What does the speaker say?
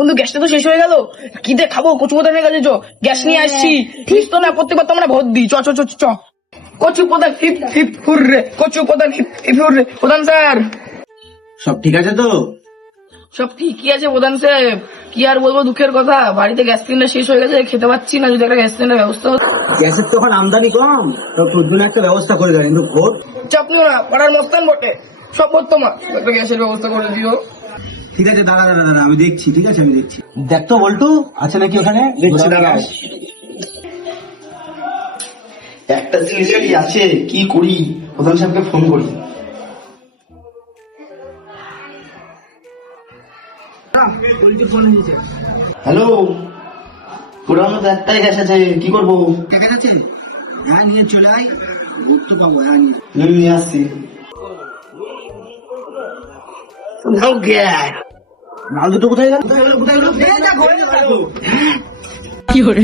বন্ধু গ্যাসটা তো শেষ হয়ে গেল, কি দিয়ে খাবো? কচু প্রধানের কাছে চ, গ্যাস নিয়ে আসছি। ঠিক তো না, প্রত্যেকবার তো আমরা ভোট দিই। চ চ চ চ। কচু প্রধান হিপ হিপ হুররে, কচু প্রধান হিপ হিপ হুররে। প্রধান স্যার, সব ঠিক আছে তো? সব ঠিকই আছে প্রধান সাহেব। কি আর বলবো, দুঃখের কথা, বাড়িতে গ্যাস সিলিন্ডার শেষ হয়ে গেছে, খেতে পাচ্ছি না। যদি একটা গ্যাস সিলিন্ডার ব্যবস্থা হতো। গ্যাসের তো এখন আমদানি কম, তো তোর জন্য একটা ব্যবস্থা করে দেয়, কিন্তু ভোট। চাপ নিও না, পাড়ার মস্তান বটে, সব ভোট তোমার। একটা গ্যাসের ব্যবস্থা করে দিও। ঠিক আছে, দাঁড়া দাঁড়া দাঁড়া, আমি দেখছি। ঠিক আছে, আমি দেখছি। দেখ তো বল্টু, আছে নাকি ওখানে? দেখছি, দাঁড়াও। একটা সিলিন্ডারই আছে, কি করি? প্রধান সাহেবকে ফোন করি। হ্যালো, পুরানো তো একটাই গ্যাস আছে, কি করবো? ঠিক আছে, হ্যাঁ নিয়ে চলে আয়, ভোট তো পাবো। হ্যাঁ নিয়ে আসছি। মাল দুটো কোথায় গেল? কোথায় গেল? কোথায় গেল? এই দেখো, এই দেখো। কি করে?